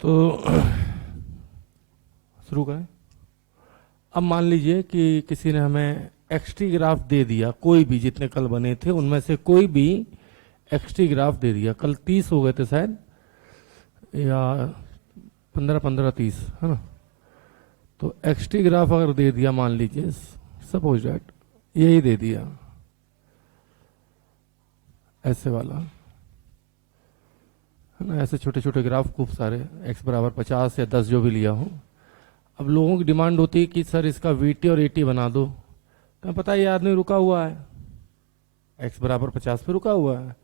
तो शुरू करें। अब मान लीजिए कि किसी ने हमें एक्सटी ग्राफ दे दिया, कोई भी, जितने कल बने थे उनमें से कोई भी एक्सटी ग्राफ दे दिया। कल 30 हो गए थे शायद, या 15 30, है ना। तो एक्सटी ग्राफ अगर दे दिया, मान लीजिए सपोज दैट यही दे दिया, ऐसे वाला, है ना। ऐसे छोटे छोटे ग्राफ खूब सारे, x बराबर 50 या 10 जो भी लिया हो। अब लोगों की डिमांड होती है कि सर इसका वीटी और एटी बना दो। क्या पता है ये आदमी रुका हुआ है, x बराबर 50 पे रुका हुआ है,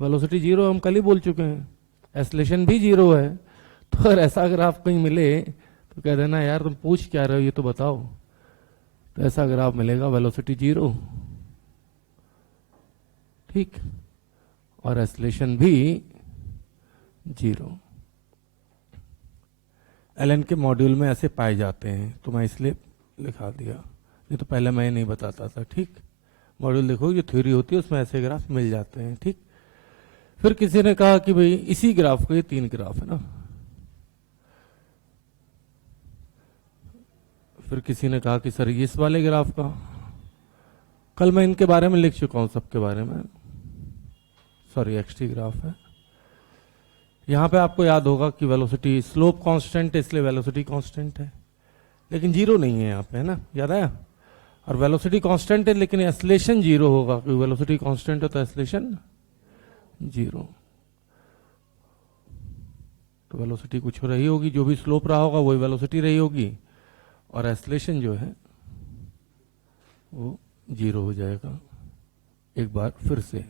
वेलोसिटी जीरो, हम कल ही बोल चुके हैं, एस्लेशन भी जीरो है। तो अगर ऐसा ग्राफ कहीं मिले तो कह देना यार तुम पूछ क्या रहे हो, ये तो बताओ। तो ऐसा ग्राफ मिलेगा, वेलोसिटी जीरो, ठीक, और एस्लेशन भी जीरो। एलन के मॉड्यूल में ऐसे पाए जाते हैं, तो मैं इसलिए लिखा दिया, ये तो पहले मैं नहीं बताता था, ठीक। मॉड्यूल देखो, जो थ्योरी होती है उसमें ऐसे ग्राफ मिल जाते हैं, ठीक। फिर किसी ने कहा कि भाई इसी ग्राफ को, ये 3 ग्राफ है ना, फिर किसी ने कहा कि सर इस वाले ग्राफ का, कल मैं इनके बारे में लिख चुका हूं, सबके बारे में, सॉरी एक्सटी ग्राफ है। यहां पे आपको याद होगा कि वेलोसिटी स्लोप कांस्टेंट है, इसलिए वेलोसिटी कांस्टेंट है, लेकिन जीरो नहीं है यहाँ पे, है ना, याद आया। और वेलोसिटी कांस्टेंट है लेकिन एस्लेशन जीरो होगा, क्योंकि वेलोसिटी कांस्टेंट है तो एस्लेशन जीरो। तो वेलोसिटी कुछ रही होगी, जो भी स्लोप रहा होगा वही वेलोसिटी रही होगी, और एस्लेशन जो है वो जीरो हो जाएगा। एक बार फिर से,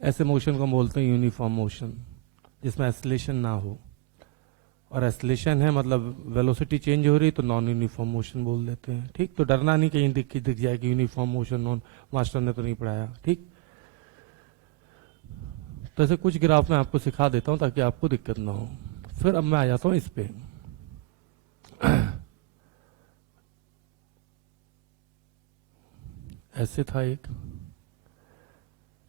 ऐसे मोशन को हम बोलते हैं यूनिफॉर्म मोशन, जिसमें एस्लेशन ना हो, और एस्लेशन है मतलब वेलोसिटी चेंज हो रही तो नॉन यूनिफॉर्म मोशन बोल देते हैं, ठीक। तो डरना नहीं कहीं दिख जाए कि यूनिफॉर्म मोशन नॉन, मास्टर ने तो नहीं पढ़ाया, ठीक। तो ऐसे कुछ ग्राफ मैं आपको सिखा देता हूं ताकि आपको दिक्कत ना हो। फिर अब मैं आ जाता हूं इस पे। ऐसे था एक,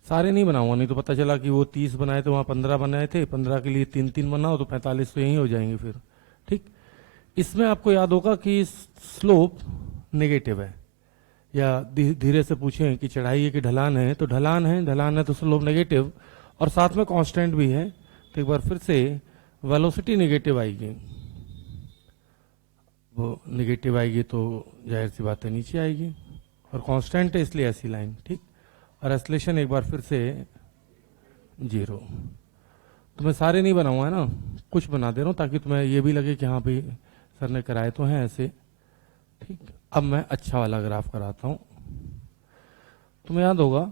सारे नहीं बनाऊंगा, नहीं तो पता चला कि वो 30 बनाए थे, वहां 15 बनाए थे, 15 के लिए 3 बनाओ तो 45 तो यही हो जाएंगे फिर, ठीक। इसमें आपको याद होगा कि स्लोप नेगेटिव है, या धीरे से पूछें कि चढ़ाई है कि ढलान है, तो ढलान है, ढलान है तो स्लोप नेगेटिव, और साथ में कांस्टेंट भी है। तो एक बार फिर से वेलोसिटी नेगेटिव आएगी, वो नेगेटिव आएगी तो जाहिर सी बात है नीचे आएगी, और कांस्टेंट है इसलिए ऐसी लाइन, ठीक। और एस्लेशन एक बार फिर से जीरो। तो मैं सारे नहीं बनाऊंगा, है ना, कुछ बना दे रहा हूं ताकि तुम्हें ये भी लगे कि हाँ भाई सर ने कराए तो हैं ऐसे, ठीक। अब मैं अच्छा वाला ग्राफ कराता हूं। तुम्हें याद होगा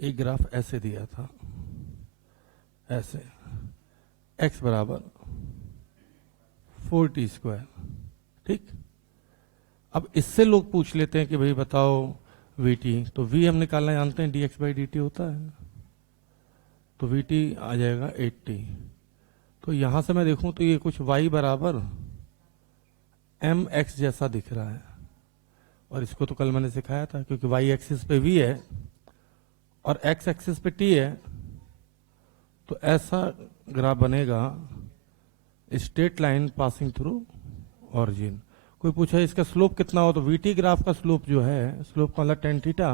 एक ग्राफ ऐसे दिया था, ऐसे, x बराबर 4t स्क्वायर, ठीक। अब इससे लोग पूछ लेते हैं कि भाई बताओ vt, तो v हम निकालना जानते हैं, dx बाई dt होता है, तो vt आ जाएगा 80। तो यहां से मैं देखूं तो ये कुछ y बराबर mx जैसा दिख रहा है, और इसको तो कल मैंने सिखाया था, क्योंकि y एक्सिस पे v है और x एक्सिस पे t है, तो ऐसा ग्राफ बनेगा, straight line passing through origin. कोई पूछा इसका स्लोप कितना हो, तो वीटी ग्राफ का स्लोप जो है, स्लोप का मतलब tan थीटा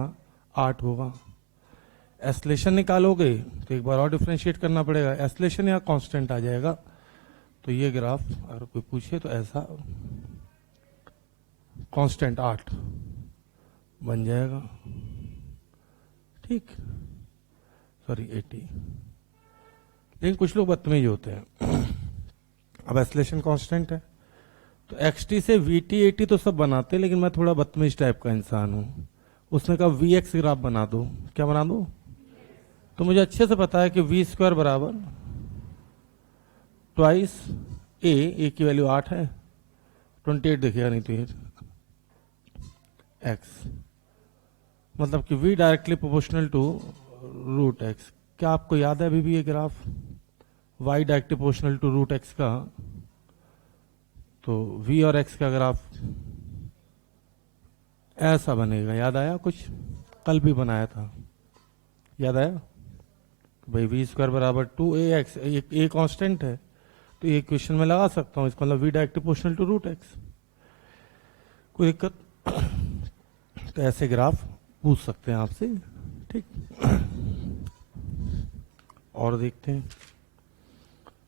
8 होगा। एस्लेशन निकालोगे तो एक बार और डिफरेंशिएट करना पड़ेगा, एस्लेशन या कांस्टेंट आ जाएगा। तो ये ग्राफ अगर कोई पूछे तो ऐसा कांस्टेंट 8 बन जाएगा, ठीक, सॉरी 80। लेकिन कुछ लोग बदतमीज होते हैं। अब एस्लेशन कांस्टेंट है तो एक्सटी से वीटी एटी तो सब बनाते, लेकिन मैं थोड़ा बदतमीज टाइप का इंसान हूं। उसने कहा वी एक्स ग्राफ बना दो, क्या बना दो, तो मुझे अच्छे से पता है कि वी स्क्वायर बराबर ट्वाइस ए की वैल्यू 8 है, 28 दिखेगा नहीं तो ये एक्स, मतलब कि v directly proportional to root x. क्या आपको याद है अभी भी ये graph, y directly proportional to root x का, तो v और x का ग्राफ ऐसा बनेगा। याद आया कुछ, कल भी बनाया था, याद आया। भाई वी स्क्वायर बराबर 2ax, ए कांस्टेंट है तो ये इक्वेशन में लगा सकता हूँ, इसका मतलब v directly proportional to root x. कोई दिक्कत? तो ऐसे ग्राफ पूछ सकते हैं आपसे, ठीक। और देखते हैं,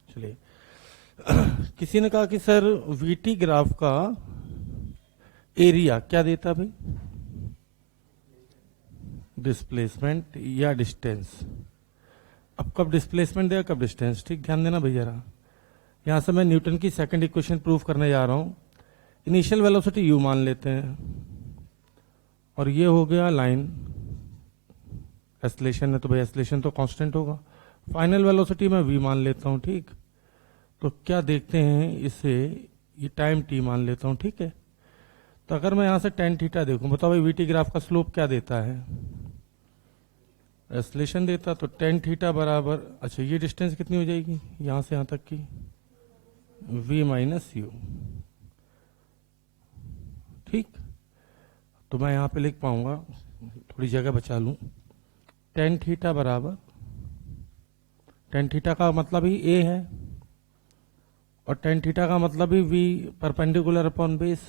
चलिए। किसी ने कहा कि सर वीटी ग्राफ का एरिया क्या देता भाई? डिस्प्लेसमेंट या डिस्टेंस। अब कब डिस्प्लेसमेंट देगा कब डिस्टेंस, ठीक ध्यान देना भैया। रहा यहां से मैं न्यूटन की सेकंड इक्वेशन प्रूव करने जा रहा हूं। इनिशियल वेलोसिटी यू मान लेते हैं और ये हो गया लाइन, एस्लेशन है तो भाई एस्लेशन तो कांस्टेंट होगा। फाइनल वेलोसिटी मैं वी मान लेता हूं, ठीक। तो क्या देखते हैं इसे, ये टाइम टी मान लेता हूं, ठीक है। तो अगर मैं यहां से टेन थीटा देखूं, बताओ भाई वीटी ग्राफ का स्लोप क्या देता है? एस्लेशन देता, तो टेन थीटा बराबर, अच्छा ये डिस्टेंस कितनी हो जाएगी यहां से यहां तक की, v माइनस यू, ठीक। तो मैं यहां पे लिख पाऊंगा, थोड़ी जगह बचा लूं, टेन थीटा बराबर, टेन थीटा का मतलब ही a है और टेन थीटा का मतलब ही v परपेंडिकुलर अपॉन बेस।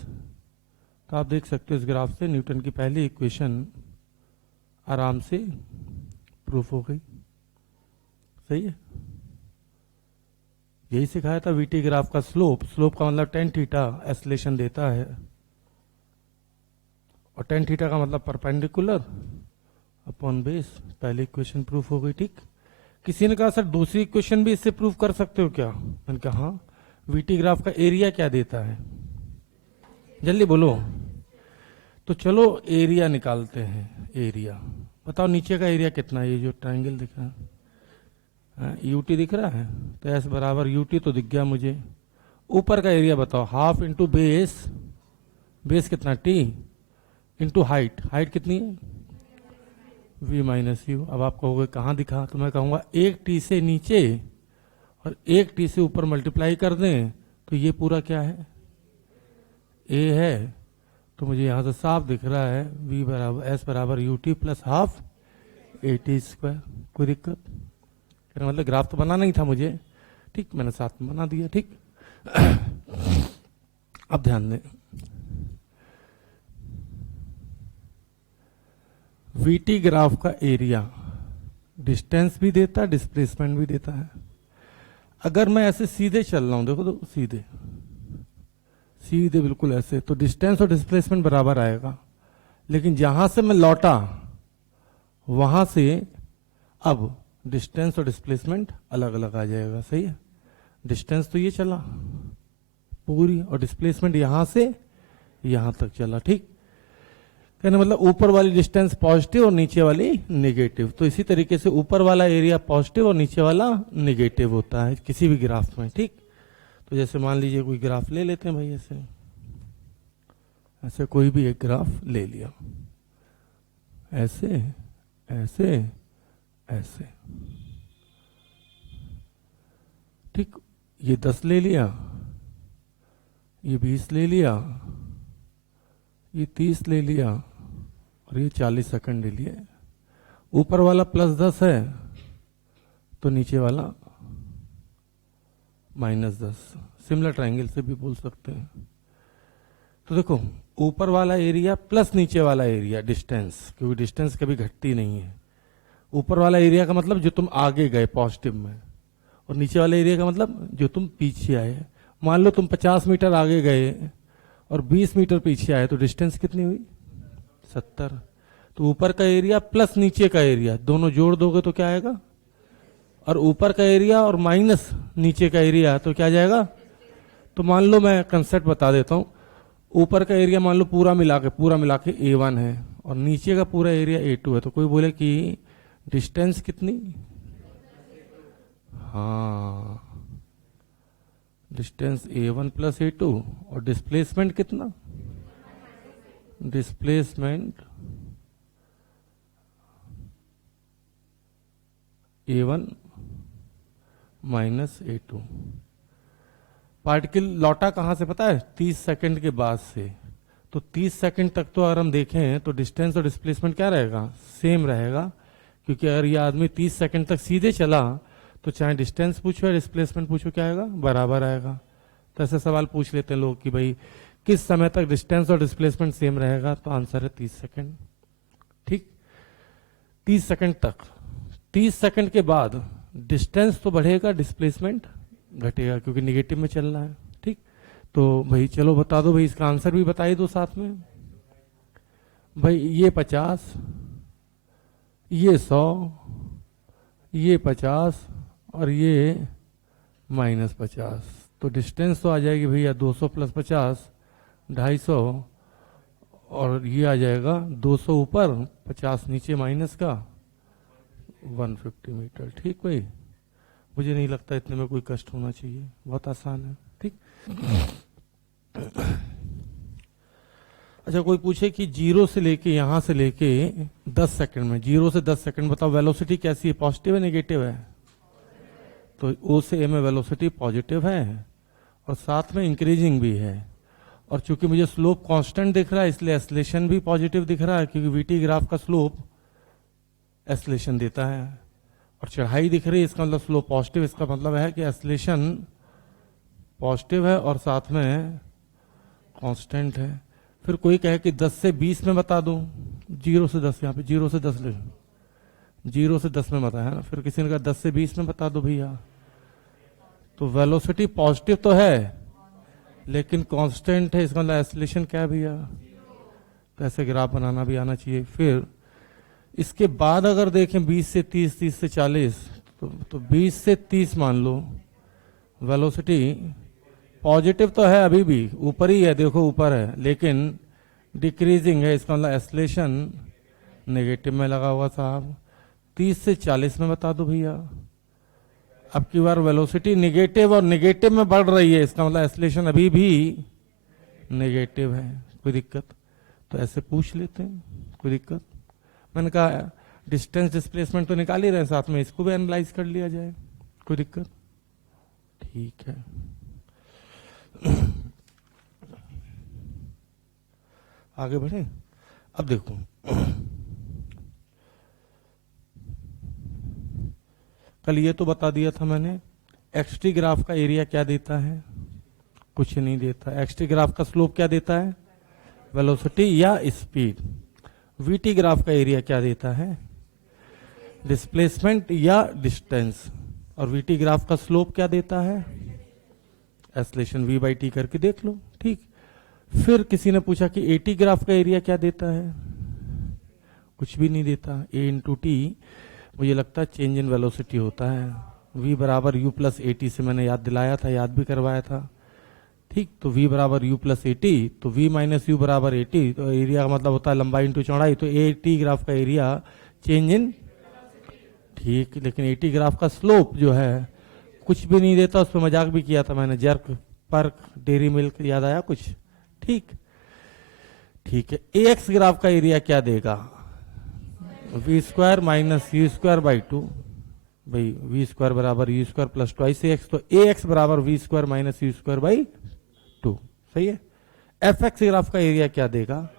तो आप देख सकते हो इस ग्राफ से न्यूटन की पहली इक्वेशन आराम से प्रूफ हो गई, सही है। यही सिखाया था वीटी ग्राफ का स्लोप, स्लोप का मतलब टेन थीटा एस्लेशन देता है और टेन थीटा का मतलब परपेंडिकुलर अपॉन बेस। पहली इक्वेशन प्रूफ हो गई, ठीक। किसी ने कहा सर दूसरी इक्वेशन भी इससे प्रूफ कर सकते हो क्या? मैंने कहा हाँ। वीटी ग्राफ का एरिया क्या देता है, जल्दी बोलो। तो चलो एरिया निकालते हैं। एरिया बताओ नीचे का एरिया कितना है, ये जो ट्रायंगल दिख रहा है यूटी दिख रहा है, तो एस बराबर यूटी तो दिख गया मुझे। ऊपर का एरिया बताओ, हाफ इंटू बेस, बेस कितना टी, इंटू हाइट, हाइट कितनी है v माइनस यू। अब आप कहोगे कहाँ दिखा, तो मैं कहूँगा एक टी से नीचे और एक टी से ऊपर मल्टीप्लाई कर दें तो ये पूरा क्या है, a है। तो मुझे यहाँ से साफ दिख रहा है v बराबर एस बराबर U T plus half A T square. कोई दिक्कत? मतलब ग्राफ तो बनाना ही था मुझे, ठीक, मैंने साथ में बना दिया, ठीक। अब ध्यान दें, वीटी ग्राफ का एरिया डिस्टेंस भी देता है, डिस्प्लेसमेंट भी देता है। अगर मैं ऐसे सीधे चल रहा हूं, देखो तो सीधे सीधे बिल्कुल ऐसे, तो डिस्टेंस और डिस्प्लेसमेंट बराबर आएगा। लेकिन जहां से मैं लौटा वहां से अब डिस्टेंस और डिस्प्लेसमेंट अलग अलग आ जाएगा, सही है। डिस्टेंस तो ये चला पूरी और डिस्प्लेसमेंट यहां से यहां तक चला, ठीक। कहने मतलब ऊपर वाली डिस्टेंस पॉजिटिव और नीचे वाली नेगेटिव। तो इसी तरीके से ऊपर वाला एरिया पॉजिटिव और नीचे वाला नेगेटिव होता है किसी भी ग्राफ में, ठीक। तो जैसे मान लीजिए कोई ग्राफ ले लेते हैं भाई, ऐसे ऐसे कोई भी एक ग्राफ ले लिया, ऐसे ऐसे ऐसे, ठीक। ये 10 ले लिया, ये 20 ले लिया, ये 30 ले लिया और ये 40 सेकंड ले लिए। ऊपर वाला +10 है तो नीचे वाला -10। सिमिलर ट्रायंगल से भी बोल सकते हैं। तो देखो ऊपर वाला एरिया प्लस नीचे वाला एरिया डिस्टेंस, क्योंकि डिस्टेंस कभी घटती नहीं है। ऊपर वाला एरिया का मतलब जो तुम आगे गए पॉजिटिव में, और नीचे वाले एरिया का मतलब जो तुम पीछे आए। मान लो तुम 50 मीटर आगे गए और 20 मीटर पीछे आए तो डिस्टेंस कितनी हुई 70। तो ऊपर का एरिया प्लस नीचे का एरिया दोनों जोड़ दोगे तो क्या आएगा, और ऊपर का एरिया और माइनस नीचे का एरिया तो क्या जाएगा। तो मान लो मैं कंसेप्ट बता देता हूं, ऊपर का एरिया मान लो पूरा मिला के A1 है और नीचे का पूरा एरिया A2 है। तो कोई बोले कि डिस्टेंस कितनी, हाँ डिस्टेंस A1 प्लस A2 और डिस्प्लेसमेंट कितना, displacement A1 minus A2। Particle लौटा कहां से पता है, 30 सेकंड के बाद से। तो 30 सेकंड तक तो अगर हम देखें तो डिस्टेंस और डिस्प्लेसमेंट क्या रहेगा, सेम रहेगा, क्योंकि अगर ये आदमी 30 सेकंड तक सीधे चला तो चाहे डिस्टेंस पूछो या डिस्प्लेसमेंट पूछो क्या आएगा, बराबर आएगा। तो ऐसे सवाल पूछ लेते हैं लोग कि भाई किस समय तक डिस्टेंस और डिस्प्लेसमेंट सेम रहेगा, तो आंसर है 30 सेकंड। ठीक, 30 सेकंड तक। 30 सेकंड के बाद डिस्टेंस तो बढ़ेगा, डिस्प्लेसमेंट घटेगा क्योंकि निगेटिव में चल रहा है। ठीक, तो भाई चलो बता दो भाई, इसका आंसर भी बताइए दो साथ में। भाई ये 50, ये 100, ये 50 और ये -50, तो डिस्टेंस तो आ जाएगी भैया 200 + 50 250, और ये आ जाएगा 200 ऊपर 50 नीचे माइनस का 150 मीटर। ठीक भाई, मुझे नहीं लगता इतने में कोई कष्ट होना चाहिए, बहुत आसान है। ठीक, अच्छा कोई पूछे कि 0 से लेके यहां से लेके 10 सेकंड में, 0 से 10 सेकंड बताओ वेलोसिटी कैसी है, पॉजिटिव है नेगेटिव है? तो O से A में वेलोसिटी पॉजिटिव है और साथ में इंक्रीजिंग भी है, और चूंकि मुझे स्लोप कांस्टेंट दिख रहा है इसलिए एस्लेशन भी पॉजिटिव दिख रहा है, क्योंकि VT ग्राफ का स्लोप एस्लेशन देता है, और चढ़ाई दिख रही है इसका मतलब स्लोप पॉजिटिव, इसका मतलब है कि एस्लेशन पॉजिटिव है और साथ में कांस्टेंट है। फिर कोई कहे कि 10 से 20 में बता दूं, 0 से 10, यहाँ पे 0 से 10 ले, 0 से 10 में बता है ना। फिर किसी ने कहा 10 से 20 में बता दो भैया, तो वेलोसिटी पॉजिटिव तो है लेकिन कांस्टेंट है, इसका मतलब एस्लेशन क्या है भैया, तो ऐसे ग्राफ बनाना भी आना चाहिए। फिर इसके बाद अगर देखें 20 से 30, 30 से 40, तो 20 से 30 मान लो, वेलोसिटी पॉजिटिव तो है अभी भी, ऊपर ही है, देखो ऊपर है, लेकिन डिक्रीजिंग है, इसका मतलब एस्लेशन नेगेटिव में लगा हुआ साहब। 30 से 40 में बता दो भैया, अब की बार वेलोसिटी निगेटिव और निगेटिव में बढ़ रही है, इसका मतलब एस्लेशन अभी भी नेगेटिव है। कोई दिक्कत? तो ऐसे पूछ लेते हैं, कोई दिक्कत? मैंने कहा डिस्टेंस डिस्प्लेसमेंट तो निकाल ही रहे हैं, साथ में इसको भी एनालाइज कर लिया जाए, कोई दिक्कत? ठीक है। आगे बढ़े। अब देखो कल ये तो बता दिया था मैंने, एक्सटी ग्राफ का एरिया क्या देता है, कुछ नहीं देता। एक्सटी ग्राफ का स्लोप क्या देता है, वेलोसिटी या स्पीड। वीटी ग्राफ का एरिया क्या देता है, डिस्प्लेसमेंट या डिस्टेंस। और वीटी ग्राफ का स्लोप क्या देता है, एस्लेशन V/T करके देख लो। ठीक, फिर किसी ने पूछा कि एटी ग्राफ का एरिया क्या देता है, कुछ भी नहीं देता। A/T मुझे लगता है चेंज इन वेलोसिटी होता है, V = U + AT से मैंने याद दिलाया था, याद भी करवाया था। ठीक, तो V = U + AT, तो V - U = AT, तो एरिया का मतलब होता है लंबाई इंटू चौड़ाई, तो AT ग्राफ का एरिया चेंज इन। ठीक, लेकिन AT ग्राफ का स्लोप जो है कुछ भी नहीं देता, उस पर मजाक भी किया था मैंने, जर्क पर्क डेयरी मिल्क, याद आया कुछ? ठीक, ठीक है। AX ग्राफ का एरिया क्या देगा, V² - U²/2, भाई V² = U² + 2AX, तो AX = V² - U²/2, सही है। FX ग्राफ का एरिया क्या देगा,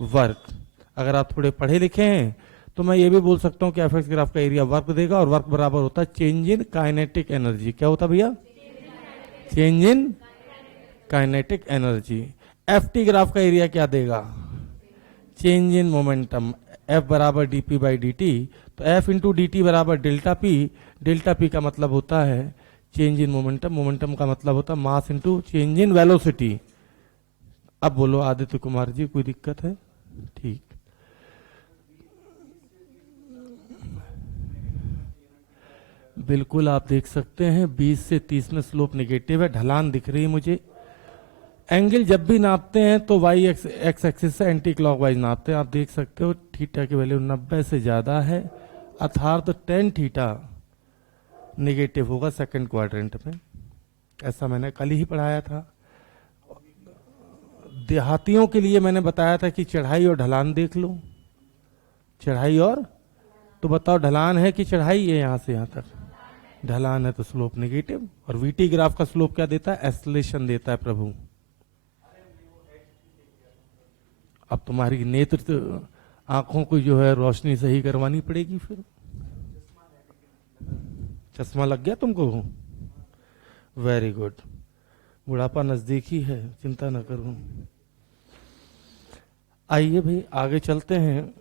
वर्क। अगर आप थोड़े पढ़े लिखे हैं तो मैं ये भी बोल सकता हूं कि FX ग्राफ का एरिया वर्क देगा, और वर्क बराबर होता है चेंज इन काइनेटिक एनर्जी। क्या होता भैया, change in kinetic energy. FT graph का एरिया क्या देगा, change in momentum. F = dp/dt, तो F × dt = ΔP। ΔP का मतलब होता है चेंज इन मोमेंटम, मोमेंटम का मतलब होता है mass into change in velocity. अब बोलो आदित्य कुमार जी, कोई दिक्कत है? ठीक, बिल्कुल आप देख सकते हैं 20 से 30 में स्लोप नेगेटिव है, ढलान दिख रही है मुझे। एंगल जब भी नापते हैं तो वाई एक्स एक्सिस से एंटी क्लॉकवाइज नापते हैं, आप देख सकते हो थीटा की वैल्यू 90 से ज्यादा है, अर्थात तो tan थीटा नेगेटिव होगा सेकंड क्वाड्रेंट में। ऐसा मैंने कल ही पढ़ाया था। देहातियों के लिए मैंने बताया था कि चढ़ाई और ढलान देख लो, चढ़ाई और, तो बताओ ढलान है कि चढ़ाई है, यहां से यहां तक ढलान है तो स्लोप नेगेटिव। और वीटी ग्राफ का स्लोप क्या देता है, एस्लेशन देता है प्रभु। अब तुम्हारी नेत्र आंखों को जो है रोशनी सही करवानी पड़ेगी फिर। चश्मा लग गया तुमको? Very good. बुढ़ापा नजदीक ही है, चिंता न करो। आइए भाई आगे चलते हैं।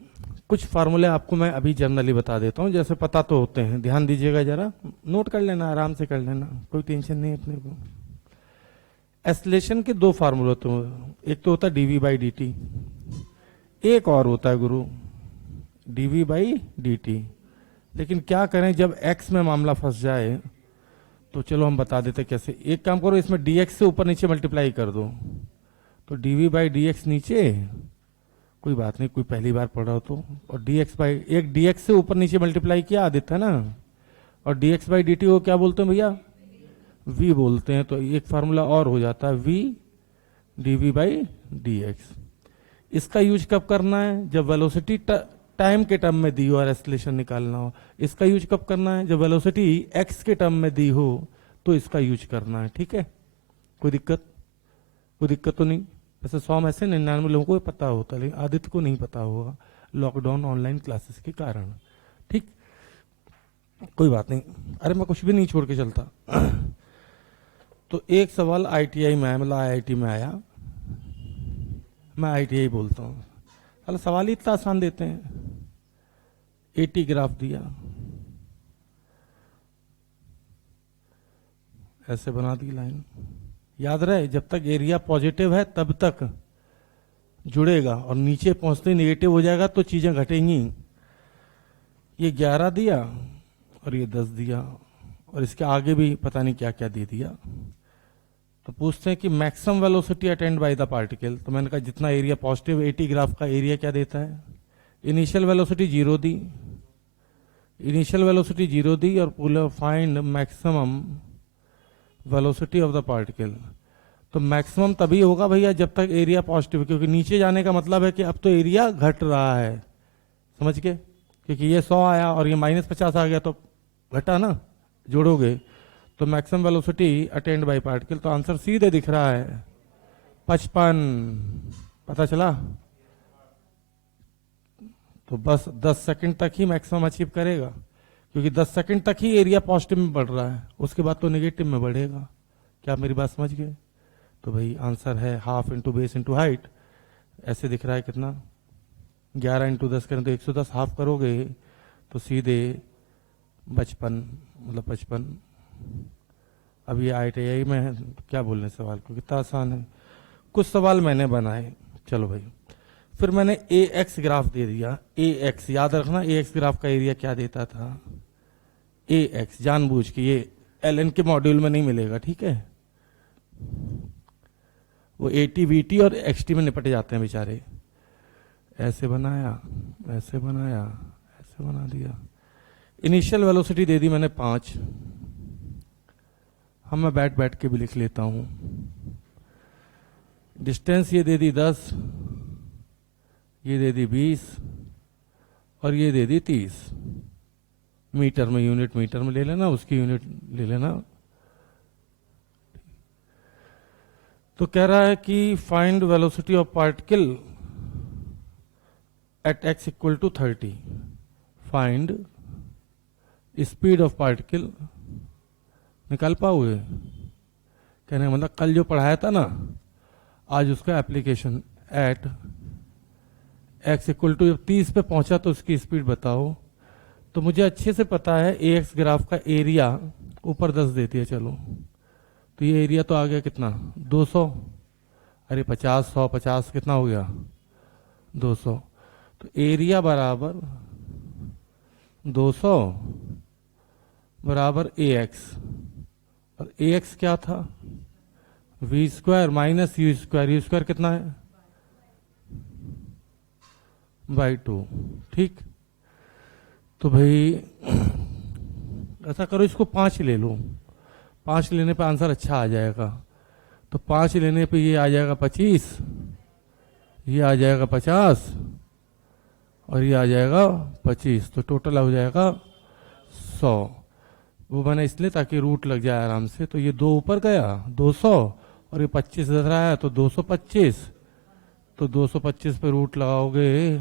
कुछ फार्मूले आपको मैं अभी जनरली बता देता हूँ, जैसे पता तो होते हैं, ध्यान दीजिएगा जरा, नोट कर लेना, आराम से कर लेना, कोई टेंशन नहीं अपने को। एस्लेशन के दो फार्मूले होते हैं, एक तो होता है डीवी बाई डी टी, एक और होता है गुरु डीवी बाई डी टी। लेकिन क्या करें जब एक्स में मामला फंस जाए, तो चलो हम बता देते कैसे। एक काम करो, इसमें डी एक्स से ऊपर नीचे मल्टीप्लाई कर दो, तो डीवी बाई डी एक्स नीचे, कोई बात नहीं, कोई पहली बार पढ़ रहा हो तो, और डी एक्स बाई, एक डी एक्स से ऊपर नीचे मल्टीप्लाई किया आदित्य है ना, और D x by D T को क्या बोलते हैं भैया? वी बोलते हैं। तो एक फार्मूला और हो जाता है v d v by d x. इसका यूज कब करना है? जब वेलोसिटी टाइम के टर्म में दी हो और एक्सीलरेशन निकालना हो। इसका यूज कब करना है? जब वेलोसिटी एक्स के टर्म में दी हो तो इसका यूज करना है। ठीक है, कोई दिक्कत? कोई दिक्कत तो नहीं? वैसे 100 में से 99 लोगों को पता होता है, लेकिन आदित्य को नहीं पता होगा, लॉकडाउन ऑनलाइन क्लासेस के कारण। ठीक, कोई बात नहीं, अरे मैं कुछ भी नहीं छोड़ के चलता। तो एक सवाल आईटीआई में आया, मतलब आईआईटी में आया, मैं आईटीआई बोलता हूँ, अरे सवाल ही इतना आसान देते हैं। एटी ग्राफ दिया, ऐसे बना दी लाइन, याद रहे जब तक एरिया पॉजिटिव है तब तक जुड़ेगा, और नीचे पहुंचते नेगेटिव हो जाएगा तो चीजें घटेंगी। ये 11 दिया और ये 10 दिया, और इसके आगे भी पता नहीं क्या क्या दे दिया। तो पूछते हैं कि maximum velocity attained by the particle. तो मैंने कहा जितना एरिया पॉजिटिव, एटी ग्राफ का एरिया क्या देता है? इनिशियल वेलोसिटी 0 दी, इनिशियल वेलोसिटी 0 दी, और पूरा find maximum velocity of the particle. तो मैक्सिमम तभी होगा भैया जब तक एरिया पॉजिटिव, क्योंकि नीचे जाने का मतलब है कि अब तो एरिया घट रहा है, समझ के? क्योंकि ये 100 आया और ये -50 आ गया तो घटा ना, जोड़ोगे तो maximum velocity attained by particle. तो आंसर सीधे दिख रहा है 55, पता चला? तो बस 10 सेकंड तक ही मैक्सिमम अचीव करेगा, क्योंकि 10 सेकंड तक ही एरिया पॉजिटिव में बढ़ रहा है, उसके बाद तो नेगेटिव में बढ़ेगा। क्या मेरी बात समझ गए? तो भाई आंसर है half into base into height. ऐसे दिख रहा है कितना? 11 इंटू 10 करें तो 110, हाफ करोगे तो सीधे 55, मतलब 55। अब ये आईटीआई में है, क्या बोलने सवाल को, कितना आसान है। कुछ सवाल मैंने बनाए, चलो भाई। फिर मैंने ए एक्स ग्राफ दे दिया, ए एक्स याद रखना, ए एक्स ग्राफ का एरिया क्या देता था? ए एक्स, जानबूझ के, ये एल के मॉड्यूल में नहीं मिलेगा, ठीक है? वो एटी वीटी और एक्सटी में निपट जाते हैं बेचारे। ऐसे बनाया, ऐसे बनाया, ऐसे बना दिया। इनिशियल वेलोसिटी दे दी मैंने 5, हम मैं बैठ बैठ के भी लिख लेता हूं। डिस्टेंस ये दे दी 10, ये दे दी 20, और ये दे दी 30। मीटर में, यूनिट मीटर में ले लेना, उसकी यूनिट ले लेना। तो कह रहा है कि find velocity of particle at x equal to 30। Find speed of particle, निकाल पाओगे? कहने का मतलब कल जो पढ़ाया था ना, आज उसका application. At x equal to, जब 30 पे पहुंचा तो उसकी स्पीड बताओ। तो मुझे अच्छे से पता है ए एक्स ग्राफ का एरिया ऊपर 10 देती है, चलो तो ये एरिया तो आ गया कितना? 200, अरे 50, 100, 50 कितना हो गया? 200। तो एरिया बराबर 200 बराबर ए एक्स, और ए एक्स क्या था? V square minus u square. U square कितना है? बाई 2। ठीक, तो भाई ऐसा करो, इसको 5 ले लो, 5 लेने पे आंसर अच्छा आ जाएगा। तो 5 लेने पे ये आ जाएगा 25, ये आ जाएगा 50, और ये आ जाएगा 25, तो टोटल हो जाएगा 100। वो मैंने इसलिए ताकि रूट लग जाए आराम से। तो ये 2 ऊपर गया 200, और ये 25 इधर आया तो 225। तो 225 पे रूट लगाओगे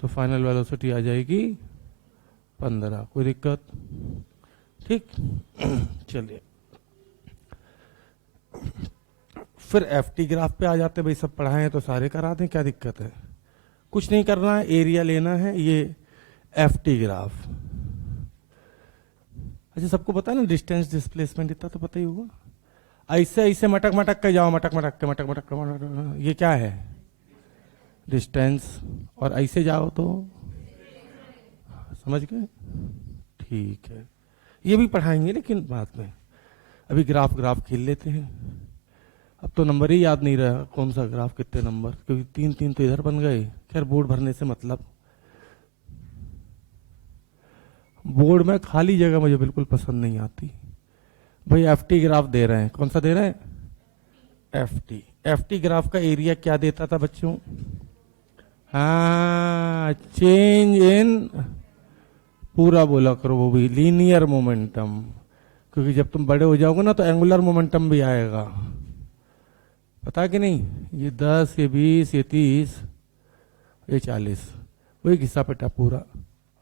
तो फाइनल वेलोसिटी आ जाएगी 15। कोई दिक्कत? ठीक। चलिए फिर एफटी ग्राफ पे आ जाते हैं। भाई सब पढ़ाए हैं तो सारे करा दें, क्या दिक्कत है? कुछ नहीं करना है, एरिया लेना है। ये एफटी ग्राफ, अच्छा सबको पता है ना, डिस्टेंस डिस्प्लेसमेंट इतना तो पता ही होगा। ऐसे ऐसे मटक मटक के जाओ, मटक मटक के मटक मटक के मटक, ये क्या है? डिस्टेंस। और ऐसे जाओ तो, समझ गए? ठीक है, ये भी पढ़ाएंगे लेकिन बाद में। अभी ग्राफ ग्राफ खेल लेते हैं। अब तो नंबर ही याद नहीं रहा कौन सा ग्राफ कितने नंबर, क्योंकि तीन तीन तो इधर बन गए। खैर बोर्ड भरने से मतलब, बोर्ड में खाली जगह मुझे बिल्कुल पसंद नहीं आती। भाई एफटी ग्राफ दे रहे हैं, कौन सा दे रहे हैं? एफटी। एफटी ग्राफ का एरिया क्या देता था बच्चों? हाँ, चेंज इन, पूरा बोला करो वो भी, लीनियर मोमेंटम। क्योंकि जब तुम बड़े हो जाओगे ना तो एंगुलर मोमेंटम भी आएगा, पता कि नहीं? ये 10, ये 20, ये 30, ये 40, वही घिसा पिटा पूरा।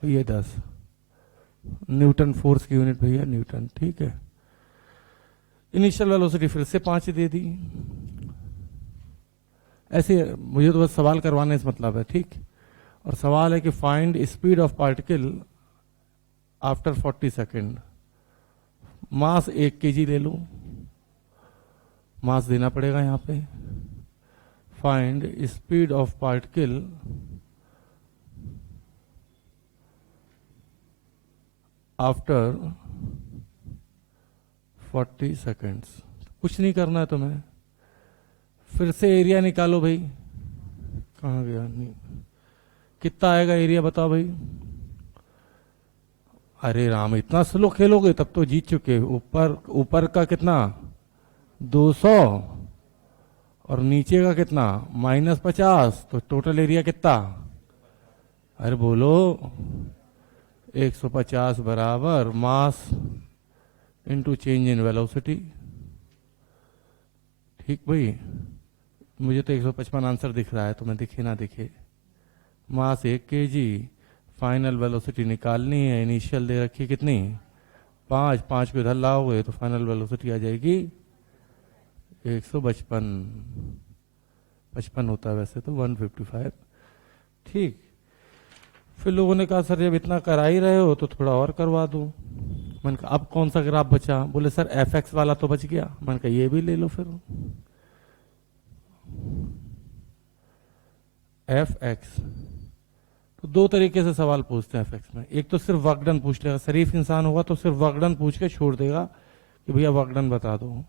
ये 10 न्यूटन फोर्स की यूनिट भैया, न्यूटन। ठीक है, इनिशियल वेलोसिटी फिर से 5 दे दी। ऐसे मुझे तो बस सवाल करवाने से मतलब है, ठीक। और सवाल है कि find speed of particle after 40 second. Mass 1 kg ले लो, मास देना पड़ेगा यहाँ पे। Find speed of particle after 40 seconds. कुछ नहीं करना है तुम्हें, फिर से एरिया निकालो भाई। कहाँ गया? नहीं, कितना आएगा एरिया बताओ भाई। अरे राम, इतना स्लो खेलोगे तब तो जीत चुके। ऊपर ऊपर का कितना? 200, और नीचे का कितना? -50। तो टोटल एरिया कितना? अरे बोलो, 150 बराबर mass into change in velocity. ठीक भाई, मुझे तो 155 आंसर दिख रहा है, तुम्हें दिखे ना दिखे। मास 1 kg, फाइनल वेलोसिटी निकालनी है। इनिशियल दे रखी कितनी? 5। 5 को इधर लाओगे तो फाइनल वेलोसिटी आ जाएगी 155। 55 होता है वैसे तो, 155। ठीक। फिर लोगों ने कहा सर जब इतना करा ही रहे हो तो थोड़ा और करवा दो। मैंने कहा अब कौन सा ग्राफ बचा? बोले सर एफ वाला तो बच गया। मैंने कहा ये भी ले लो फिर। एफ तो दो तरीके से सवाल पूछते हैं एफ में। एक तो सिर्फ वर्क डन पूछ लेगा, शरीफ इंसान होगा तो सिर्फ वर्क डन पूछ के छोड़ देगा कि भैया वर्क डन बता दो।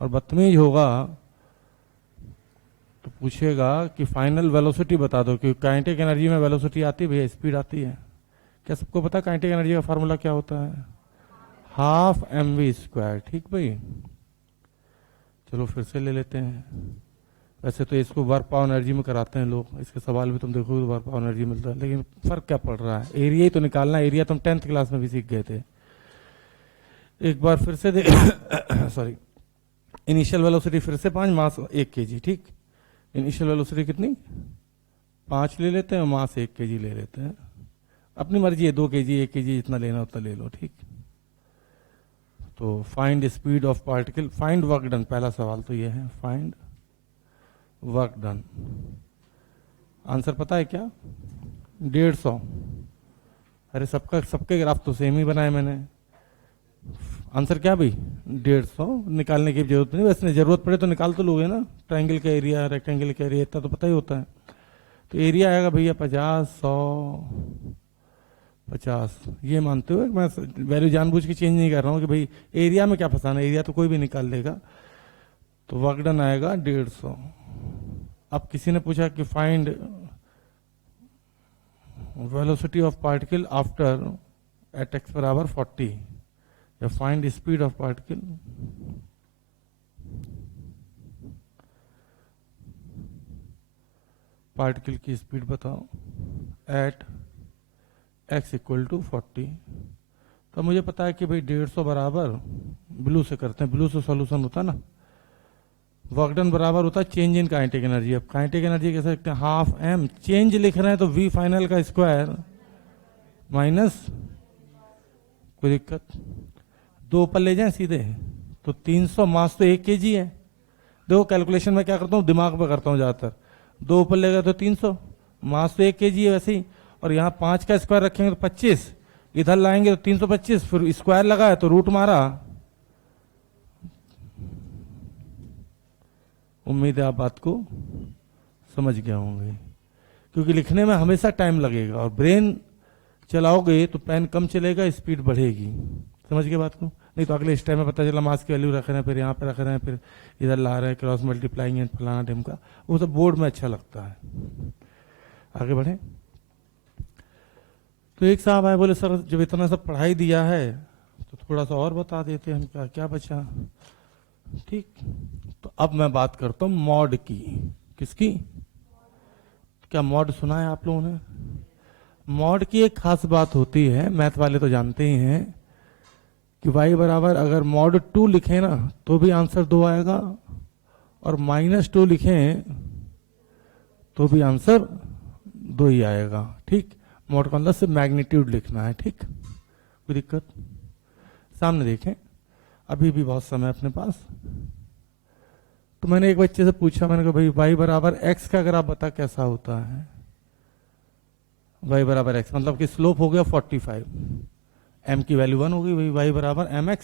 और बदतमीज होगा तो पूछेगा कि फाइनल वेलोसिटी बता दो, क्योंकि काइनेटिक एनर्जी में वेलोसिटी आती है भैया, स्पीड आती है। क्या सबको पता काइनेटिक एनर्जी का फार्मूला क्या होता है? 12 mv²। ठीक भाई, चलो फिर से ले लेते हैं। वैसे तो इसको वर्क पावर एनर्जी में कराते हैं लोग, इसके सवाल भी तुम देखोगे वर्क पावर एनर्जी मिलता है, लेकिन फर्क क्या पड़ रहा है? एरिया ही तो निकालना है। एरिया तुम 10th क्लास में भी सीख गए थे। एक बार फिर से सॉरी, इनिशियल वेलोसिटी फिर से 5, मास 1 kg। ठीक, इनिशियल वेलोसिटी कितनी? 5 ले लेते हैं, मास 1 kg ले लेते हैं। अपनी मर्जी है, 2 kg 1 kg जितना लेना उतना ले लो। ठीक, तो find speed of particle, find work done. पहला सवाल तो ये है, फाइंड वर्क डन। आंसर पता है क्या? 150। अरे सबका सबके ग्राफ तो सेम ही बनाए मैंने। आंसर क्या भाई? 150। निकालने की जरूरत नहीं, वैसे जरूरत पड़े तो निकाल तो लोगे ना। ट्रायंगल का एरिया, रेक्टेंगल का एरिया इतना तो पता ही होता है। तो एरिया आएगा भैया 50, 100, 50। ये मानते हुए मैं वैल्यू जानबूझ के चेंज नहीं कर रहा हूँ कि भाई एरिया में क्या फंसाना, एरिया तो कोई भी निकाल लेगा। तो वर्क डन आएगा 150। अब किसी ने पूछा कि find velocity of particle after at x बराबर 40, या find speed of particle particle की स्पीड बताओ एट x = 40। तो मुझे पता है कि भाई 150 बराबर, ब्लू से करते हैं, ब्लू से सॉल्यूशन होता है ना। वर्क डन बराबर होता है चेंज इन काइनेटिक एनर्जी। अब काइनेटिक एनर्जी कैसे लिखते हैं? 12 m, चेंज लिख रहे हैं तो v फाइनल का स्क्वायर माइनस कोई दिक्कत? दो ऊपर ले जाएं सीधे, तो 300 मास तो 1 kg है। देखो कैलकुलेशन में क्या करता हूँ, दिमाग में करता हूँ ज़्यादातर। दो ऊपर ले गए तो 300, मास तो 1 kg है वैसे ही, और यहाँ 5 का स्क्वायर रखेंगे तो 25, इधर लाएंगे तो 325, फिर स्क्वायर लगाया तो रूट मारा। उम्मीद है आप बात को समझ गए होंगे, क्योंकि लिखने में हमेशा टाइम लगेगा, और ब्रेन चलाओगे तो पेन कम चलेगा, स्पीड बढ़ेगी। समझ गए बात को? नहीं तो अगले स्टेप में पता चला मास की वैल्यू रख रहे हैं, फिर यहाँ पे रख रहे हैं, फिर इधर ला रहे हैं, क्रॉस मल्टीप्लाइंग एंड फलाना ढिमका, वो सब बोर्ड में अच्छा लगता है। आगे बढ़े। तो एक साहब आए, बोले सर जब इतना सब पढ़ाई दिया है तो थोड़ा सा और बता देते हैं। क्या क्या बचा? ठीक, तो अब मैं बात करता हूँ मॉड की। किसकी? क्या मॉड सुना है आप लोगों ने? मॉड की एक खास बात होती है, मैथ वाले तो जानते ही हैं, कि y बराबर अगर मॉड 2 लिखें ना तो भी आंसर 2 आएगा, और -2 लिखें तो भी आंसर 2 ही आएगा। ठीक, मॉड का मतलब सिर्फ मैग्नीट्यूड लिखना है। ठीक, कोई दिक्कत? सामने देखें, अभी भी बहुत समय अपने पास। तो मैंने एक बच्चे से पूछा, मैंने कहा भाई y बराबर x का अगर आप बता कैसा होता है। y बराबर x मतलब कि स्लोप हो गया 45, m की वैल्यू 1 होगी, वही y बराबर mx।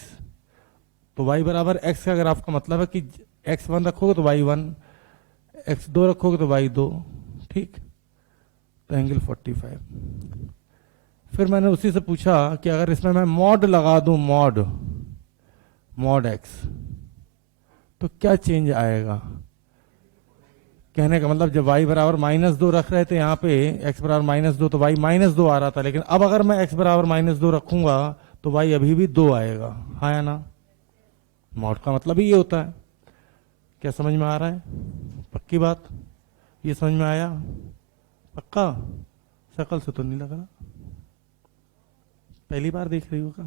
तो y बराबर x का अगर आपका मतलब है कि x1 रखोगे तो y1, x2 रखोगे तो y2। ठीक, तो एंगल 45। फिर मैंने उसी से पूछा कि अगर इसमें मैं मॉड लगा दूं, मॉड x, तो क्या चेंज आएगा? कहने का मतलब जब y बराबर -2 रख रहे थे यहाँ पे, x बराबर -2, तो y -2 आ रहा था, लेकिन अब अगर मैं x बराबर -2 रखूंगा तो y अभी भी 2 आएगा। हाँ या ना? मॉड का मतलब ही ये होता है। क्या समझ में आ रहा है? पक्की बात? ये समझ में आया? पक्का? शकल से तो नहीं लग रहा। पहली बार देख रही हो क्या?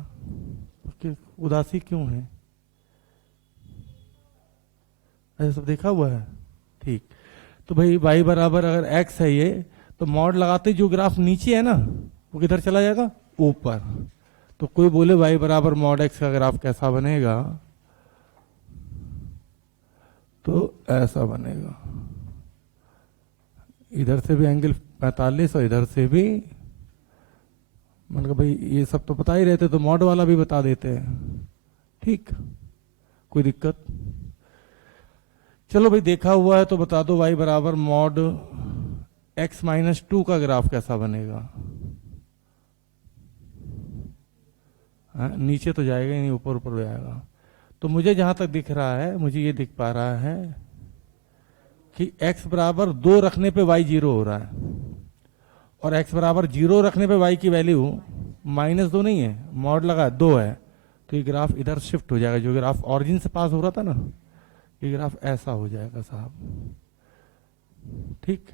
पक्की उदासी क्यों है? ऐसा सब देखा हुआ है। ठीक, तो भाई y बराबर अगर x है ये, तो मॉड लगाते जो ग्राफ नीचे है ना वो किधर चला जाएगा? ऊपर। तो कोई बोले y बराबर मॉड x का ग्राफ कैसा बनेगा, तो ऐसा बनेगा। इधर से भी एंगल 45 और इधर से भी। मतलब भाई ये सब तो पता ही रहते तो मॉड वाला भी बता देते हैं। ठीक, कोई दिक्कत? चलो भाई देखा हुआ है तो बता दो y बराबर मॉड x -2 का ग्राफ कैसा बनेगा? नीचे तो जाएगा ही नहीं, ऊपर ऊपर जाएगा। तो मुझे जहां तक दिख रहा है, मुझे ये दिख पा रहा है कि x बराबर 2 रखने पे y 0 हो रहा है, और x बराबर 0 रखने पे y की वैल्यू -2 नहीं है, मॉड लगा 2 है। तो ये ग्राफ इधर शिफ्ट हो जाएगा, जो ग्राफ ऑरिजिन से पास हो रहा था ना, ये ग्राफ ऐसा हो जाएगा साहब। ठीक,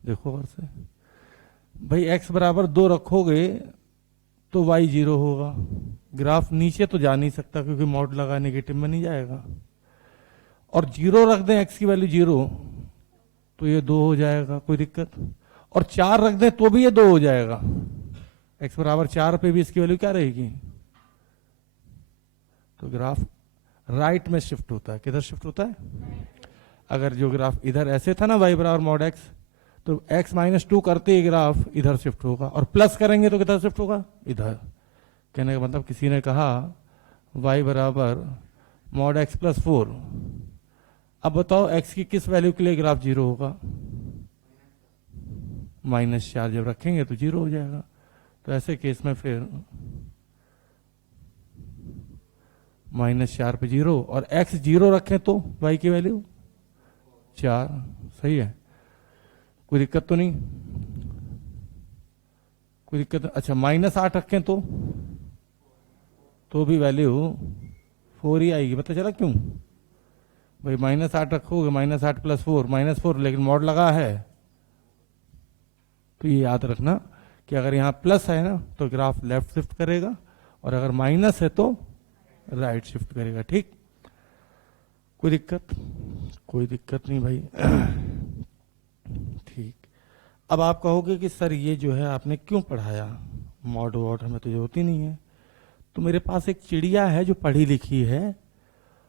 देखो और से भाई x बराबर 2 रखोगे तो y 0 होगा। ग्राफ नीचे तो जा नहीं सकता क्योंकि मॉड लगा, नेगेटिव में नहीं जाएगा। और 0 रख दें x की वैल्यू 0 तो ये 2 हो जाएगा, कोई दिक्कत? और 4 रख दें तो भी ये 2 हो जाएगा। x बराबर 4 पे भी इसकी वैल्यू क्या रहेगी? तो ग्राफ राइट में शिफ्ट होता है। किधर शिफ्ट होता है? अगर जो ग्राफ इधर ऐसे था ना y बराबर मॉड x, तो x -2 करते ही ग्राफ इधर शिफ्ट होगा, और प्लस करेंगे तो किधर शिफ्ट होगा? इधर। कहने का मतलब किसी ने कहा y बराबर मॉड x + 4। अब बताओ x की किस वैल्यू के लिए ग्राफ 0 होगा? -4 जब रखेंगे तो 0 हो जाएगा। तो ऐसे केस में फिर -4 पे 0, और x 0 रखें तो y की वैल्यू 4। सही है, कोई दिक्कत तो नहीं? कोई दिक्कत? अच्छा, -8 रखें तो भी वैल्यू 4 ही आएगी। पता चला क्यों? भाई -8 रखोगे, -8 + 4 -4, लेकिन मॉड लगा है। तो ये याद रखना कि अगर यहाँ प्लस है ना तो ग्राफ लेफ्ट शिफ्ट करेगा, और अगर माइनस है तो राइट शिफ्ट करेगा। ठीक, कोई दिक्कत? कोई दिक्कत नहीं भाई। ठीक, अब आप कहोगे कि सर ये जो है आपने क्यों पढ़ाया, मॉड वॉड हमें तो जरूरत ही नहीं है। तो मेरे पास एक चिड़िया है जो पढ़ी लिखी है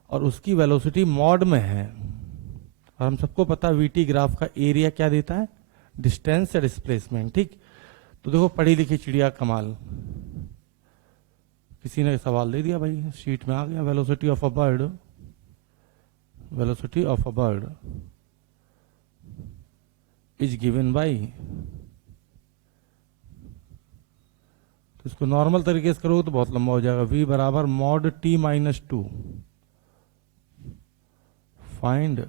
और उसकी वेलोसिटी मॉड में है, और हम सबको पता वीटी ग्राफ का एरिया क्या देता है, डिस्टेंस या डिस्प्लेसमेंट। ठीक, तो देखो पढ़ी लिखी चिड़िया कमाल, किसी ने सवाल दे दिया भाई, शीट में आ गया, velocity of a bird, velocity of a bird is given by, तो इसको नॉर्मल तरीके से करोगे तो बहुत लंबा हो जाएगा, v बराबर mod t minus 2, find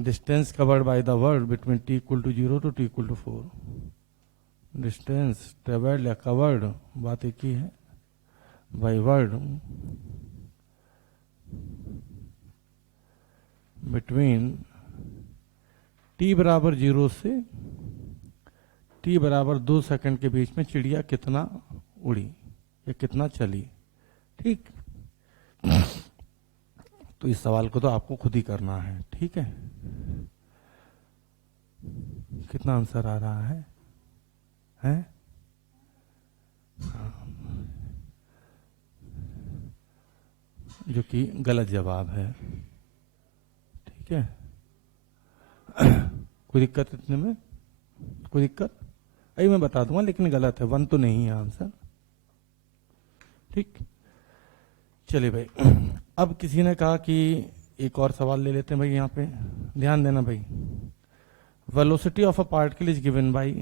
distance covered by the word between t equal to 0 to t equal to 4, distance travelled या कवर्ड बात एक ही है, बाय वर्ड बिटवीन t बराबर 0 से t बराबर 2 सेकंड के बीच में चिड़िया कितना उड़ी या कितना चली। ठीक, तो इस सवाल को तो आपको खुद ही करना है। ठीक है, कितना आंसर आ रहा है, हैं? जो कि गलत जवाब है। ठीक है, कोई दिक्कत इतने में, कोई दिक्कत अभी मैं बता दूंगा, लेकिन गलत है, 1 तो नहीं है आंसर। ठीक, चलिए भाई, अब किसी ने कहा कि एक और सवाल ले लेते हैं भाई, यहाँ पे ध्यान देना भाई, velocity of a particle is given by,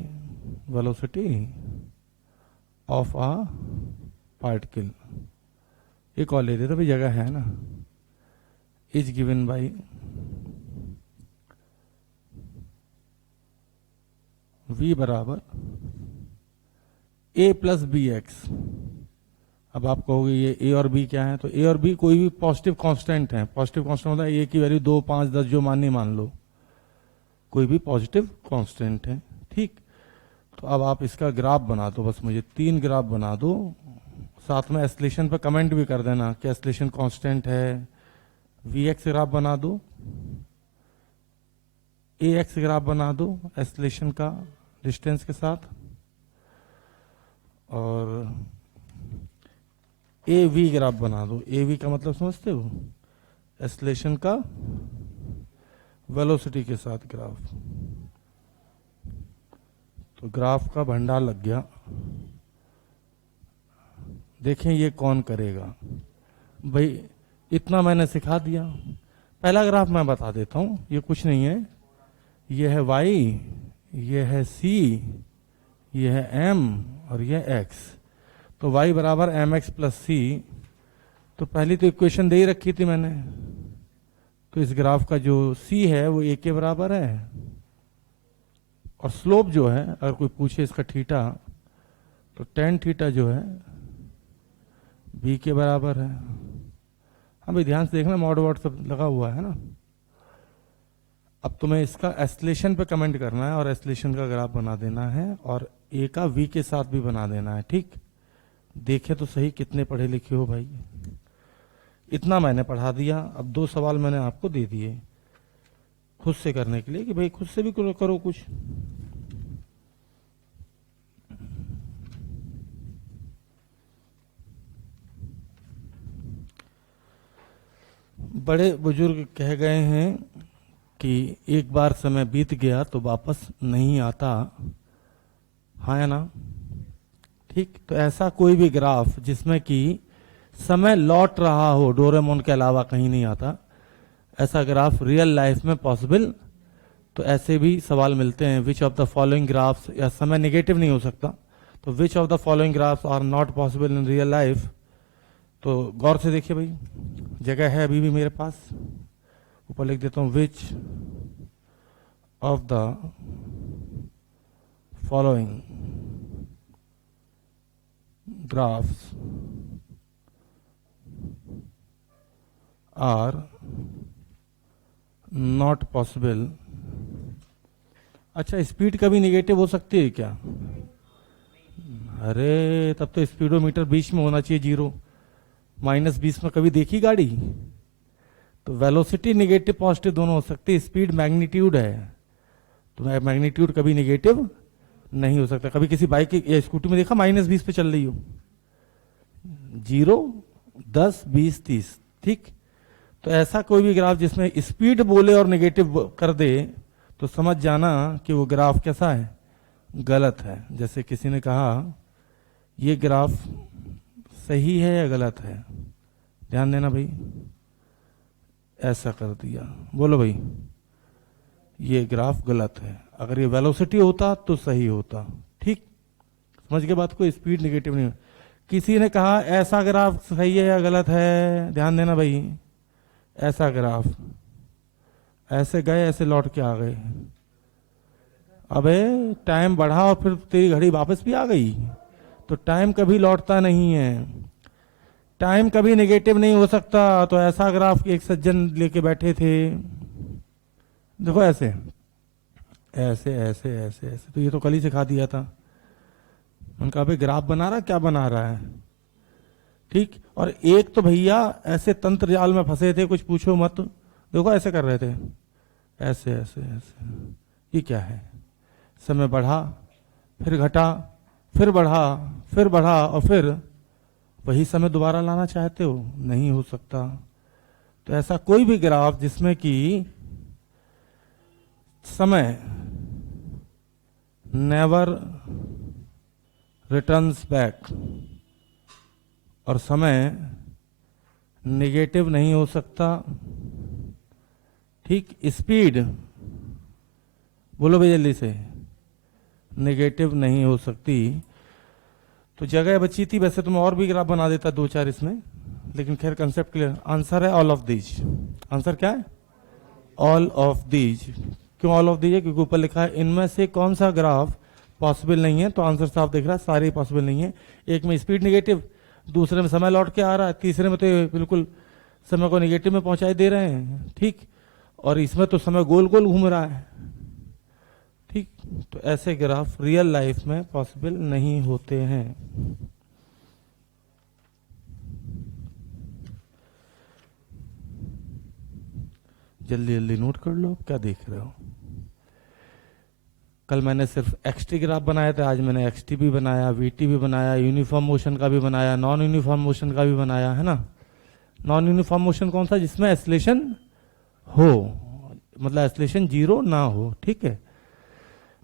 velocity of a particle, एक और ले लेते भाई, जगह है ना, इज गिवन बाय v बराबर a प्लस बी एक्स। अब आप कहोगे ये a और b क्या है, तो a और b कोई भी पॉजिटिव कांस्टेंट है, पॉजिटिव कांस्टेंट होता है a की वैल्यू 2, 5, 10 जो माननी मान लो, कोई भी पॉजिटिव कांस्टेंट है। ठीक, तो अब आप इसका ग्राफ बना दो, बस मुझे 3 ग्राफ बना दो, साथ में एस्लेशन पर कमेंट भी कर देना कि एस्लेशन कांस्टेंट है। vx ग्राफ बना दो, ax ग्राफ बना दो एस्लेशन का डिस्टेंस के साथ, और av ग्राफ बना दो। av का मतलब समझते हो, एस्लेशन का वेलोसिटी के साथ ग्राफ। तो ग्राफ का भंडार लग गया। देखें ये कौन करेगा भाई, इतना मैंने सिखा दिया। पहला ग्राफ मैं बता देता हूं, ये कुछ नहीं है, ये है y, ये है c, ये है m और ये x। तो y बराबर mx प्लस c, तो पहली तो इक्वेशन दे ही रखी थी मैंने, तो इस ग्राफ का जो c है वो a के बराबर है, और स्लोप जो है, अगर कोई पूछे इसका थीटा, तो tan थीटा जो है b के बराबर है। हाँ भाई ध्यान से देखना, मॉड वॉड सब लगा हुआ है ना। अब तुम्हें इसका एस्लेशन पे कमेंट करना है और एस्लेशन का ग्राफ बना देना है, और ए का वी के साथ भी बना देना है। ठीक, देखे तो सही कितने पढ़े लिखे हो भाई, इतना मैंने पढ़ा दिया। अब 2 सवाल मैंने आपको दे दिए खुद से करने के लिए कि भाई खुद से भी करो कुछ। बड़े बुजुर्ग कह गए हैं कि एक बार समय बीत गया तो वापस नहीं आता, हाँ या ना। ठीक, तो ऐसा कोई भी ग्राफ जिसमें कि समय लौट रहा हो, डोरेमोन के अलावा कहीं नहीं आता, ऐसा ग्राफ रियल लाइफ में पॉसिबल। तो ऐसे भी सवाल मिलते हैं, which of the following graphs, या समय नेगेटिव नहीं हो सकता, तो which of the following graphs are not possible in real life. तो गौर से देखिए भाई, जगह है अभी भी मेरे पास, ऊपर लिख देता हूं, which of the following graphs are not possible. अच्छा, स्पीड कभी निगेटिव हो सकती है क्या? अरे तब तो स्पीडोमीटर बीच में होना चाहिए, 0 -20 में कभी देखी गाड़ी? तो वेलोसिटी निगेटिव पॉजिटिव दोनों हो सकती है, स्पीड मैग्नीट्यूड है, तो मैग्नीट्यूड कभी निगेटिव नहीं हो सकता। कभी किसी बाइक या स्कूटी में देखा -20 पे चल रही हो, 0, 10, 20, 30, ठीक। तो ऐसा कोई भी ग्राफ जिसमें स्पीड बोले और नेगेटिव कर दे तो समझ जाना कि वो ग्राफ कैसा है, गलत है। जैसे किसी ने कहा ये ग्राफ सही है या गलत है, ध्यान देना भाई, ऐसा कर दिया, बोलो भाई ये ग्राफ गलत है। अगर ये वेलोसिटी होता तो सही होता, ठीक, समझ के बात को, स्पीड नेगेटिव नहीं। किसी ने कहा ऐसा ग्राफ सही है या गलत है, ध्यान देना भाई, ऐसा ग्राफ ऐसे गए ऐसे लौट के आ गए, अबे टाइम बढ़ा और फिर तेरी घड़ी वापस भी आ गई, तो टाइम कभी लौटता नहीं है, टाइम कभी नेगेटिव नहीं हो सकता। तो ऐसा ग्राफ एक सज्जन लेके बैठे थे, देखो ऐसे ऐसे ऐसे ऐसे ऐसे, तो ये तो कल ही सिखा दिया था। उनका भाई ग्राफ बना रहा, क्या बना रहा है, ठीक। और एक तो भैया ऐसे तंत्र जाल में फंसे थे, कुछ पूछो मत, देखो ऐसे कर रहे थे, ऐसे ऐसे ऐसे, ये क्या है, समय बढ़ा फिर घटा फिर बढ़ा फिर बढ़ा और फिर वही समय दोबारा लाना चाहते हो, नहीं हो सकता। तो ऐसा कोई भी ग्राफ जिसमें कि समय नेवर रिटर्न्स बैक और समय नेगेटिव नहीं हो सकता, ठीक। स्पीड बोलो भाई जल्दी से, नेगेटिव नहीं हो सकती। तो जगह बची थी, वैसे तो मैं और भी ग्राफ बना देता 2-4 इसमें, लेकिन खैर कंसेप्ट क्लियर। आंसर है ऑल ऑफ दीज। आंसर क्या है, ऑल ऑफ दीज। क्यों ऑल ऑफ दीज है, क्योंकि ऊपर लिखा है इनमें से कौन सा ग्राफ पॉसिबल नहीं है, तो आंसर साफ दिख रहा है, सारे पॉसिबल नहीं है। एक में स्पीड नेगेटिव, दूसरे में समय लौट के आ रहा है, तीसरे में तो बिल्कुल समय को नेगेटिव में पहुंचाई दे रहे हैं, ठीक। और इसमें तो समय गोल गोल घूम रहा है, ठीक। तो ऐसे ग्राफ रियल लाइफ में पॉसिबल नहीं होते हैं। जल्दी जल्दी नोट कर लो, क्या देख रहे हो। कल मैंने सिर्फ एक्सटी ग्राफ बनाया था, आज मैंने एक्सटी भी बनाया, वीटी भी बनाया, यूनिफॉर्म मोशन का भी बनाया, नॉन यूनिफॉर्म मोशन का भी बनाया, है ना। नॉन यूनिफॉर्म मोशन कौन सा, जिसमें एस्लेशन हो, मतलब एस्लेशन 0 ना हो, ठीक है।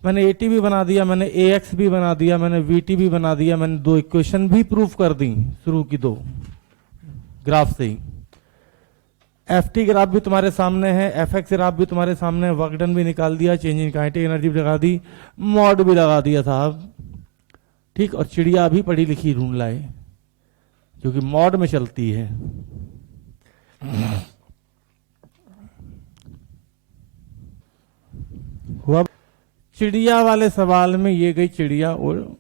मैंने एटी भी बना दिया, मैंने एएक्स भी बना दिया, मैंने वीटी भी बना दिया, मैंने 2 इक्वेशन भी प्रूफ कर दी शुरू की 2 ग्राफ से ही। एफटी ग्राफ भी तुम्हारे सामने है, एफएक्स ग्राफ भी तुम्हारे सामने है, वर्क डन भी निकाल दिया, चेंज इन काइनेटिक एनर्जी भी लगा दी, मॉड भी लगा दिया साहब, ठीक। और चिड़िया भी पढ़ी लिखी ढूंढ लाए जो कि मॉड में चलती है। हुआ चिड़िया वाले सवाल में, ये गई चिड़िया और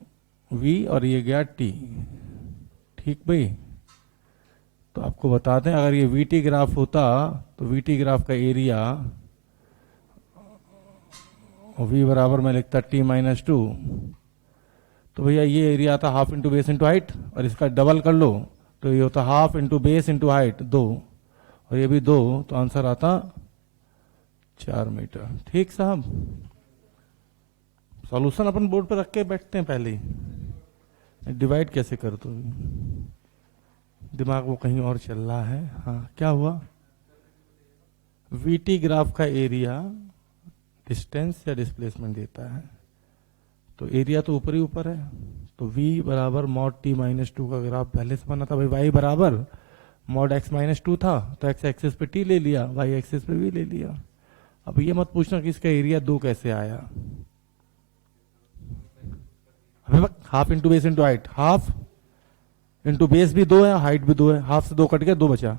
वी और ये गया टी, ठीक भाई। तो आपको बता दें, अगर ये वीटी ग्राफ होता तो वीटी ग्राफ का एरिया वी बराबर मैं लिखता t-2, तो भैया ये एरिया आता half into base into height, और इसका डबल कर लो तो ये होता half into base into height 2, और ये भी 2, तो आंसर आता 4 मीटर, ठीक साहब। सॉल्यूशन अपन बोर्ड पर रख के बैठते हैं, पहले ही डिवाइड कैसे कर दो, दिमाग वो कहीं और चल रहा है। हाँ क्या हुआ, वीटी ग्राफ का एरिया डिस्टेंस या डिस्प्लेसमेंट देता है, तो एरिया तो ऊपर ही ऊपर है, तो v बराबर मॉड t-2 का ग्राफ पहले से बना था भाई, y बराबर मॉड x-2 था, तो x एक्सिस पे t ले लिया, y एक्सिस पे v ले लिया। अब ये मत पूछना कि इसका एरिया 2 कैसे आया, half into base into height, half into base भी 2 है, हाइट भी 2 है, हाफ से 2 कट गया, 2 बचा।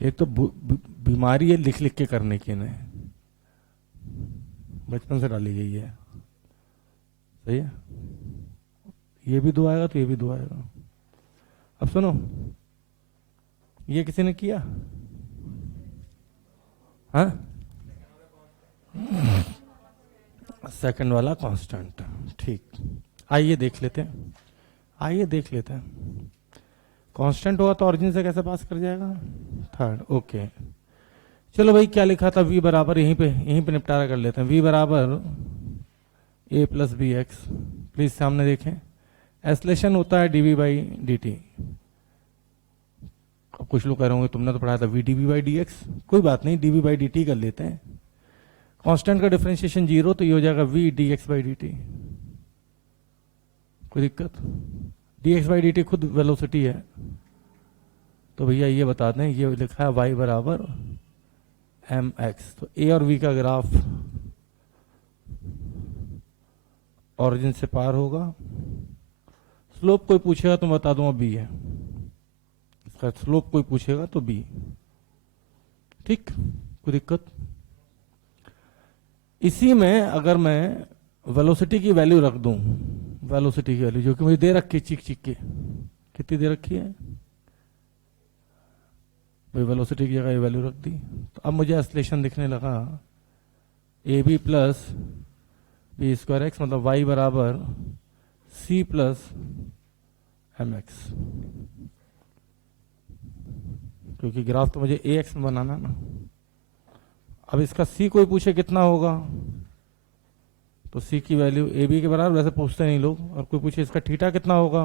एक तो बीमारी है लिख लिख के करने की, इन्हें बचपन से डाली गई है, सही है। ये भी 2 आएगा तो ये भी 2 आएगा। अब सुनो, ये किसी ने किया, हाँ सेकंड वाला कांस्टेंट, ठीक। आइए देख लेते हैं, आइए देख लेते हैं। कांस्टेंट होगा तो ऑरिजिन से कैसे पास कर जाएगा, 3rd, ओके। चलो भाई क्या लिखा था, v बराबर यहीं पे निपटारा कर लेते हैं। v बराबर a plus b x, please सामने देखें। एसलेशन होता है dv बाई डी टी। अब कुछ लोग कह रहे होंगे तुमने तो पढ़ाया था v dv by d x, कोई बात नहीं, dv बाई डी टी कर लेते हैं। कांस्टेंट का डिफरेंशिएशन 0, तो ये हो जाएगा v dx by D T. कोई दिक्कत? dx बाई डी टी खुद वेलोसिटी है, तो भैया ये बता दें, ये लिखा है y बराबर mx। तो a और v का ग्राफ ऑरिजिन से पार होगा। स्लोप कोई पूछेगा तो बता दूंगा b है, इसका स्लोप कोई पूछेगा तो b। ठीक, कोई दिक्कत? इसी में अगर मैं वेलोसिटी की वैल्यू रख दूं, वेलोसिटी की वैल्यू जो कि मुझे दे रखी है, चिक के कितनी दे रखी है भाई, वेलोसिटी की जगह ये वैल्यू रख दी। तो अब मुझे एक्सलेशन दिखने लगा a b plus b square x, मतलब वाई बराबर सी प्लस एम एक्स, क्योंकि ग्राफ तो मुझे ए एक्स में बनाना ना। अब इसका सी कोई पूछे कितना होगा, तो सी की वैल्यू ए बी के बराबर, वैसे पूछते नहीं लोग। और कोई पूछे इसका थीटा कितना होगा,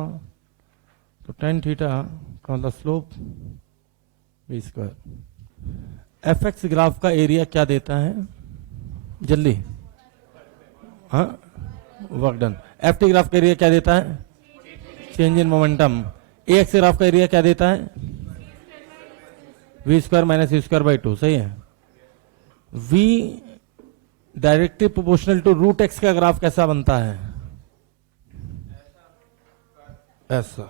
तो टेन थीटा का मतलब slope b square. F x graph का एरिया क्या देता है जल्दी? हाँ, work done. F t graph का एरिया क्या देता है? Change in momentum. A x graph का एरिया क्या देता है? V square minus u square by 2, सही है। v directly proportional to root x का ग्राफ कैसा बनता है? ऐसा,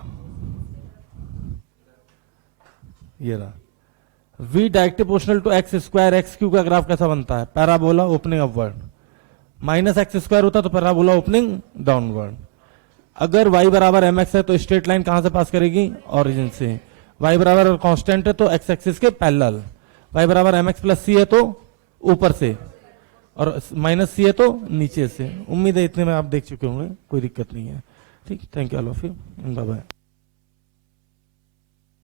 ये रहा। v directly proportional to x square x q का ग्राफ कैसा बनता है? Parabola opening upward. Minus x square होता तो पैराबोला ओपनिंग डाउनवर्ड। अगर y बराबर एम एक्स है तो स्ट्रेट लाइन कहां से पास करेगी? ऑरिजिन से। y बराबर कांस्टेंट है तो एक्स एक्सिस के पैरेलल। y बराबर एम एक्स प्लस सी है तो ऊपर से, और माइनस सी है तो नीचे से। उम्मीद है इतने में आप देख चुके होंगे, कोई दिक्कत नहीं है। ठीक, thank you all of you, bye bye.